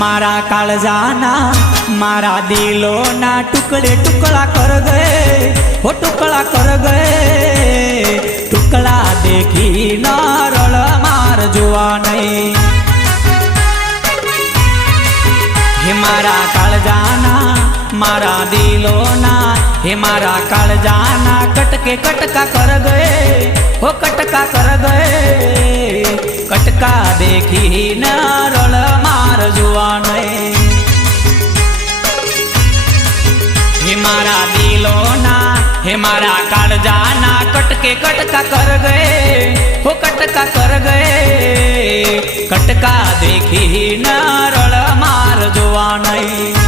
मारा काळजाना मारा दिलोना टुकड़े टुकड़ा कर गए हो टुकड़ा कर गए टुकड़ा देखी न रड़ मार जुआ नहीं हे मारा काळजाना मारा दिलोना हे मारा काळजाना कटके कटका कर गए हो कटका कर गए कटका देखी न रड़ मार जुआ नहीं हे मारा दिलोना हे मारा काळजाना कटके कटका कर गए हो कटका कर गए कटका देखी न रड़ मार जुआ नहीं।